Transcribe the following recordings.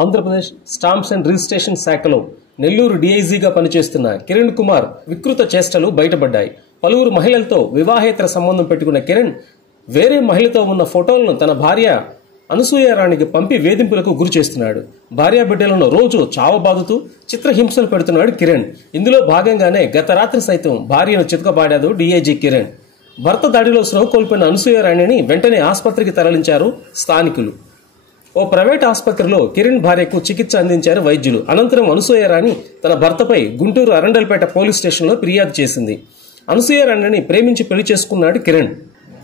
Andhra Pradesh stamps and registration శాఖలో నెల్లూరు డీఐజీగా పనిచేస్తున్న కిరణ్ కుమార్ వికృత చేష్టలు బయటపడ్డాయి. పలువురు మహిళలతో వివాహేతర సంబంధం పెట్టుకున్న కిరణ్ వేరే మహిళతో ఉన్న ఫోటోలను తన భార్య అనసూయారాణికి పంపి వేధింపులకు గురి చేస్తున్నాడు. భార్యా బిడ్డలను రోజు చావబాదుతూ చిత్రహింసలు పెడుతున్నాడు కిరణ్. ఇందులో భాగంగానే గత రాత్రి సైతం భార్యను చితకబాడాడు డీఐజీ కిరణ్. భర్త దాడిలో స్పృహ కోల్పోయిన అనసూయారాణిని వెంటనే ఆసుపత్రికి తరలించారు స్థానికులు. ఓ ప్రైవేట్ ఆసుపత్రిలో కిరణ్ భార్యకు చికిత్స అందించారు వైద్యులు. అనంతరం అనసూయారాణి తన భర్తపై గుంటూరు అరండల్పేట పోలీస్ స్టేషన్లో ఫిర్యాదు చేసింది. అనసూయారాణిని ప్రేమించి పెళ్లి చేసుకున్నాడు కిరణ్.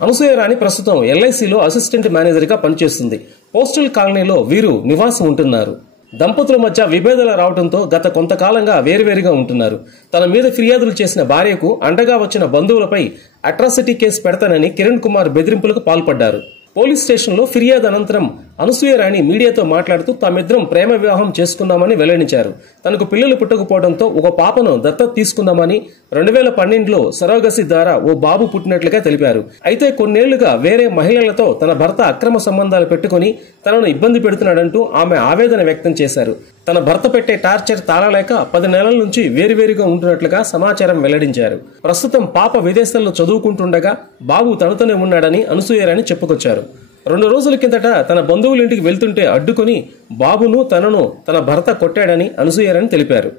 అనసూయారాణి ప్రస్తుతం ఎల్ఐసిలో అసిస్టెంట్ మేనేజర్గా పనిచేస్తుంది. పోస్టల్ కాలనీలో వీరు నివాసం ఉంటున్నారు. దంపతుల మధ్య విభేదాలు రావడంతో గత కొంతకాలంగా వేరువేరుగా ఉంటున్నారు. తన మీద ఫిర్యాదులు చేసిన భార్యకు అండగా వచ్చిన బంధువులపై అట్రాసిటీ కేసు పెడతానని కిరణ్ కుమార్ బెదిరింపులకు పాల్పడ్డారు. పోలీస్ స్టేషన్లో ఫిర్యాదు అనంతరం అనసూయారాణి మీడియాతో మాట్లాడుతూ తామిద్దరం ప్రేమ వివాహం చేసుకున్నామని వెల్లడించారు. తనకు పిల్లలు పుట్టకపోవడంతో ఒక పాపను దత్తత తీసుకుందామని 2012లో సరోగసి ద్వారా ఓ బాబు పుట్టినట్లుగా తెలిపారు. అయితే కొన్నేళ్లుగా వేరే మహిళలతో తన భర్త అక్రమ సంబంధాలు పెట్టుకుని తనను ఇబ్బంది పెడుతున్నాడంటూ ఆమె ఆవేదన వ్యక్తం చేశారు. తన భర్త పెట్టే టార్చర్ తాళలేక 10 నెలల నుంచి వేరువేరుగా ఉంటున్నట్లుగా సమాచారం వెల్లడించారు. ప్రస్తుతం పాప విదేశాల్లో చదువుకుంటుండగా బాబు తనతోనే ఉన్నాడని అనసూయారాణి చెప్పుకొచ్చారు. 2 రోజుల కిందట తన బంధువుల ఇంటికి వెళ్తుంటే అడ్డుకుని బాబును తనను తన భర్త కొట్టాడని అనసూయారాణి తెలిపారు.